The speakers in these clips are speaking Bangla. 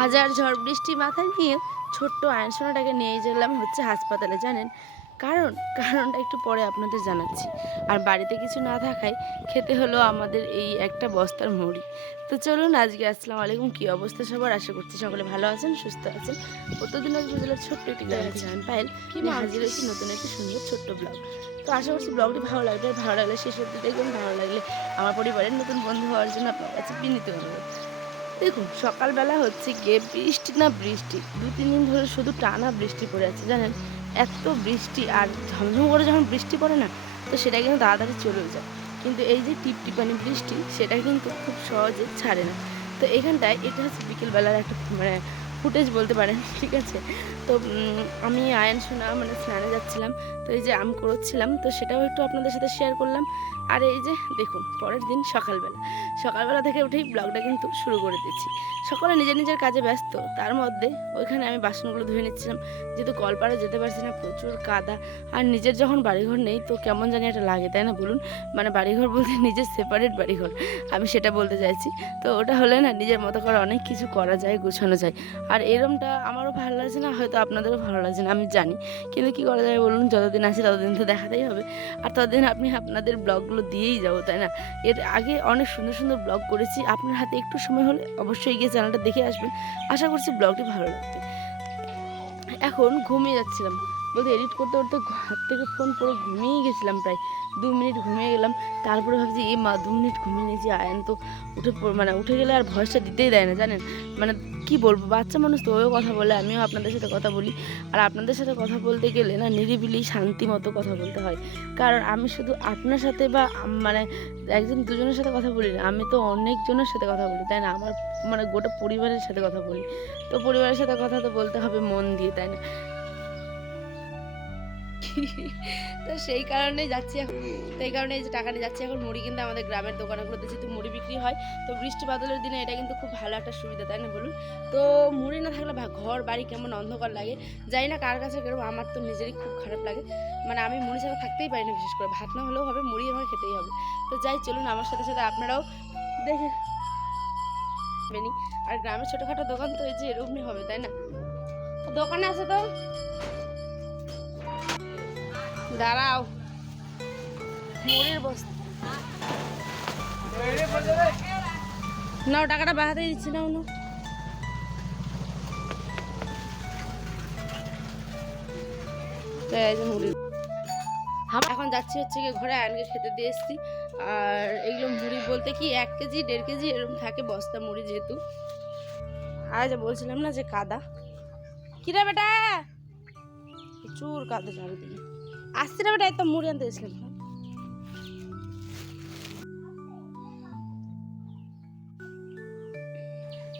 হাজার ঝড় বৃষ্টি মাথায় নিয়ে ছোট্ট আয়নসোনাটাকে নিয়ে গেলাম হচ্ছে হাসপাতালে জানেন? কারণ কারণটা একটু পরে আপনাদের জানাচ্ছি। আর বাড়িতে কিছু না থাকায় খেতে হলো আমাদের এই একটা বস্তার মুড়ি। তো চলুন আজকে আসসালামু আলাইকুম কী অবস্থা সবার? আশা করছি সকলে ভালো আছেন সুস্থ আছেন। প্রতিদিন আজ বুঝলার ছোট্ট একটি গান আছে আমি পায়েল। কি হাজির হয়েছি নতুন একটি সুন্দর ছোট্ট ব্লগ। তো আশা করছি ব্লগটি ভালো লাগবে ভালো লাগলে শেষ অব্দি দেখবেন ভালো লাগলে আমার পরিবারের নতুন বন্ধু হওয়ার জন্য আপনার কাছে বিনীত অনুরোধ। দেখুন, সকালবেলা হচ্ছে গিয়ে বৃষ্টি না বৃষ্টি। দু, তিন দিন ধরে শুধু টানা বৃষ্টি পড়ে আছে, জানেন? এত বৃষ্টি আর ঝমঝম করে যখন বৃষ্টি পড়ে না, তো সেটা কিন্তু তাড়াতাড়ি চলেও যায়। কিন্তু এই যে টিপটিপানি বৃষ্টি, সেটা কিন্তু খুব সহজে ছাড়ে না। তো এখানটায় এটা হচ্ছে বিকেলবেলার একটা মানে ফুটেজ বলতে পারেন, ঠিক আছে? তো আমি আয়ন সোনা মানে স্নানে যাচ্ছিলাম, তো এই যে আম করছিলাম তো সেটাও একটু আপনাদের সাথে শেয়ার করলাম। আর এই যে দেখুন, পরের দিন সকালবেলা সকালবেলা থেকে উঠেই ব্লগটা কিন্তু শুরু করে দিচ্ছি সকলে নিজের নিজের কাজে ব্যস্ত, তার মধ্যে ওইখানে আমি বাসনগুলো ধুয়ে নিচ্ছিলাম, যেহেতু কলপাড়ে যেতে পারছি না, প্রচুর কাদা, আর নিজের যখন বাড়িঘর নেই, তো কেমন জানি একটা লাগে, তাই না বলুন? মানে বাড়িঘর বলতে নিজের সেপারেট বাড়িঘর, আমি সেটা বলতে চাইছি। তো ওটা হলে না, নিজের মতো করে অনেক কিছু করা যায়, গোছানো যায়। আর এরমটা আমারও ভালো লাগছে না, হয়তো আপনাদেরও ভালো লাগছে না, আমি জানি। কিন্তু কি করা যায় বলুন, যতদিন আছি ততদিন তো দেখাতেই হবে। আর ততদিন আপনি আপনাদের ব্লগগুলো দিয়েই যাব, তাই না? এর আগে অনেক সুন্দর সুন্দর ব্লগ করেছি, আপনার হাতে একটু সময় হলে অবশ্যই গিয়ে চ্যানেলটা দেখে আসবেন। আশা করছি ব্লগটি ভালো লাগবে। এখন ঘুমিয়ে যাচ্ছিলাম। বলতে এডিট করতে করতে হাত থেকে ফোন পুরো ঘুমিয়ে গেছিলাম প্রায় দু মিনিট ঘুমিয়ে গেলাম। তারপরে ভাবছি, এই মা, দু মিনিট ঘুমিয়ে নিয়েছি, আয়ন তো উঠে মানে উঠে গেলে আর ভয়েসটা দিতেই দেয় না, জানেন? মানে কি বলব? বাচ্চা মানুষ তো ওও কথা বলে, আমিও আপনাদের সাথে কথা বলি। আর আপনাদের সাথে কথা বলতে গেলে না নিরিবিলি শান্তি মতো কথা বলতে হয়। কারণ আমি শুধু আপনার সাথে বা মানে একজন দুজনের সাথে কথা বলি না, আমি তো অনেকজনের সাথে কথা বলি, তাই না? আমার মানে গোটা পরিবারের সাথে কথা বলি। তো পরিবারের সাথে কথা তো বলতে হবে মন দিয়ে, তাই না? তো সেই কারণেই যাচ্ছি এখন। তো এই কারণে যে নিয়ে যাচ্ছি এখন, মুড়ি কিন্তু আমাদের গ্রামের দোকানগুলোতে যেহেতু মুড়ি বিক্রি হয়, তো বৃষ্টি বাদলের দিনে এটা কিন্তু খুব ভালো একটা সুবিধা, তাই না বলুন? তো মুড়ি না থাকলে ঘর, বাড়ি কেমন অন্ধকার লাগে? জানি না কার কাছে কেরম আমার তো নিজেরই খুব খারাপ লাগে। মানে আমি মুড়ি ছাড়া থাকতেই পারি না, বিশেষ করে। ভাত না হলেও হবে, মুড়ি আমাকে খেতেই হবে। তো যাই, চলুন আমার সাথে সাথে আপনারাও দেখে আর গ্রামের ছোটোখাটো দোকান তো এই যে এরকমই হবে, তাই না? দোকানে আছে তো? দাঁড়াও। মুড়ির বস্তা। টাকাটা বাড়াতে দিচ্ছি, নাও না মুড়ি এখন যাচ্ছি হচ্ছে গিয়ে ঘরে, আয়নকে খেতে দিয়ে এসেছি। আর এগুলো মুড়ি বলতে কি, এক কেজি, দেড় কেজি এরকম থাকে বস্তা মুড়ি যেহেতু। আর যা বলছিলাম না যে কাদা। কিরে বেটা? প্রচুর কাদা চারিদিকে। আসছি না বেটা একদম মুড়ি আনতে গেছিলাম।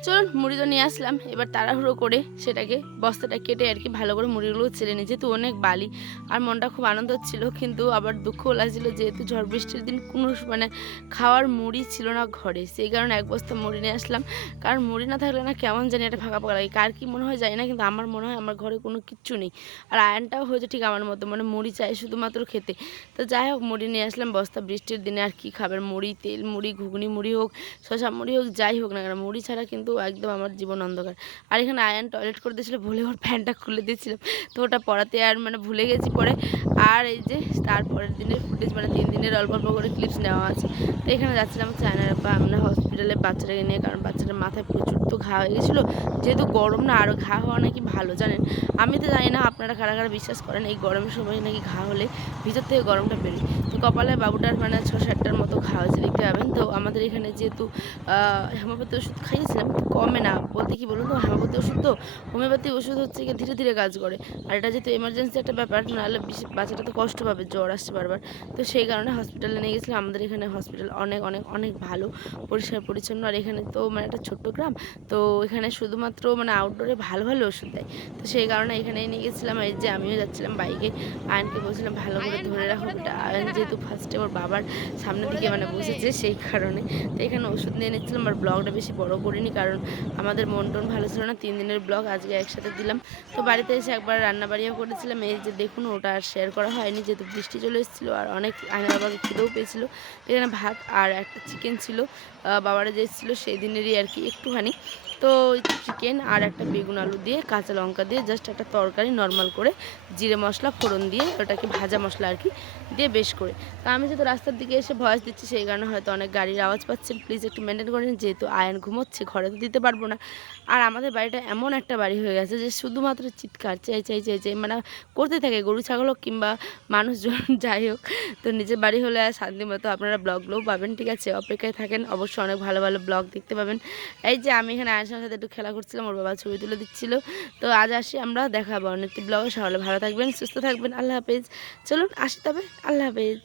চলুন মুড়ি তো নিয়ে আসলাম। এবার তাড়াহুড়ো করে সেটাকে, বস্তাটা কেটে আর কি ভালো করে মুড়িগুলো ছেড়ে নিই যেহেতু অনেক বালি আর মনটা খুব আনন্দ হচ্ছিল, কিন্তু আবার দুঃখও লাগছিল যেহেতু ঝড় বৃষ্টির দিন কোনো মানে খাওয়ার মুড়ি ছিল না ঘরে। সেই কারণে এক বস্তা মুড়ি নিয়ে আসলাম। কারণ মুড়ি না থাকলে না কেমন জানি একটা ফাঁকা ফাঁকা লাগে। কার কি মনে হয় জানি না, কিন্তু আমার মনে হয় আমার ঘরে কোনো কিচ্ছু নেই। আর আয়নটাও হয়েছে ঠিক আমার মতো মানে মুড়ি চাই শুধুমাত্র খেতে। তো যাই হোক, মুড়ি নিয়ে আসলাম। বস্তা বৃষ্টির দিনে আর কি খাবার মুড়ি, তেল মুড়ি, ঘুগনি মুড়ি হোক, শসা মুড়ি হোক, যাই হোক না কেন, মুড়ি ছাড়া কিন্তু একদম আমার জীবন অন্ধকার। আর এখানে আয়ন টয়লেট করে দিয়েছিল, ভুলে ওর প্যান্টটা খুলে দিয়েছিলাম। তো ওটা পড়াতে আর মানে ভুলে গেছি পরে। আর এই যে তারপরের দিনের ফুটেজ মানে তিন দিনের অল্প অল্প করে ক্লিপস নেওয়া আছে। তো এখানে যাচ্ছিলাম চায়নার বা আমরা হসপিটালে বাচ্চাটাকে নিয়ে, কারণ বাচ্চাটার মাথায় প্রচুর তো ঘা হয়ে গেছিল। যেহেতু গরম না আরও ঘা হওয়া নাকি ভালো, জানেন? আমি তো জানি না, আপনারা কারা কারা বিশ্বাস করেন, এই গরমের সময় নাকি ঘা হলে ভিতর থেকে গরমটা বেরোয়। কপালে বাবুটার মানে ছ সাতটার মতো খাওয়া হয়েছে, দেখতে পাবেন। তো আমাদের এখানে যেহেতু হেমোপ্যাথি ওষুধ খাইয়েছিলাম কমে না। বলতে কি বলুন তো হেমোপ্যাথি ওষুধ তো, হোমিওপ্যাথি ওষুধ হচ্ছে কি ধীরে ধীরে কাজ করে। আর এটা যেহেতু এমার্জেন্সি একটা ব্যাপার, নাহলে বাচ্চাটা তো কষ্ট পাবে, জ্বর আসছে বারবার। তো সেই কারণে হসপিটালে নিয়ে গেছিলাম। আমাদের এখানে হসপিটাল অনেক অনেক অনেক ভালো, পরিষ্কার, পরিচ্ছন্ন। আর এখানে তো মানে একটা ছোট্ট গ্রাম, তো এখানে শুধুমাত্র মানে আউটডোরে ভালো ভালো ওষুধ দেয়। তো সেই কারণে এখানেই নিয়ে গেছিলাম। এই যে আমিও যাচ্ছিলাম বাইকে আয়নকে বলছিলাম, ভালো করে ধরে রাখো আয়ন যেহেতু ফার্স্টে ওর বাবার সামনের দিকে মানে বসেছে সেই কারণে। তো এখানে ওষুধ নিয়ে নিচ্ছিলাম আর ব্লগটা বেশি বড় করিনি কারণ আমাদের মন টন ভালো ছিল না। তিন দিনের ব্লগ আজকে একসাথে দিলাম। তো বাড়িতে এসে একবার রান্না বাড়িও করেছিলাম। এই যে দেখুন, ওটা আর শেয়ার করা হয়নি যেহেতু বৃষ্টি চলে এসেছিল আর অনেক আয়নার বাবাকে খিদেও পেয়েছিলো। এখানে ভাত আর একটা চিকেন ছিল। বাবারা যে এসেছিল সেই দিনেরই আর কি একটুখানি। তো চিকেন আর একটা বেগুন আলু দিয়ে, কাঁচা লঙ্কা দিয়ে জাস্ট একটা তরকারি নর্মাল করে, জিরে মশলা, ফোড়ন দিয়ে, ওটাকে ভাজা মশলা আর কি, দিয়ে বেশ করে। তা আমি যেহেতু রাস্তার দিকে এসে ভয়েস দিচ্ছি, সেই কারণে হয়তো অনেক গাড়ির আওয়াজ পাচ্ছেন। প্লিজ একটু মেনটেন করেন যেহেতু আয়ন ঘুমোচ্ছে, ঘরে তো দিতে পারব না। আর আমাদের বাড়িটা এমন একটা বাড়ি হয়ে গেছে যে শুধুমাত্র চিৎকার চাই চাই চাই চাই মানে করতে থাকে, গরু, ছাগল হোক কিংবা মানুষজন, যাই হোক। তো নিজের বাড়ি হলে শান্তি মতো আপনারা ব্লগগুলোও পাবেন, ঠিক আছে? অপেক্ষায় থাকেন, অবশ্যই অনেক ভালো ভালো ব্লগ দেখতে পাবেন। এই যে আমি এখানে সাথে একটু খেলা করছিলাম, ওর বাবা ছবি তুলে দিচ্ছিল। তো আজ আসি আমরা দেখাবো অনেকটি ব্লগে। সকালে ভালো থাকবেন, সুস্থ থাকবেন। আল্লাহ হাফেজ। চলুন, আসি তবে। আল্লাহ হাফেজ।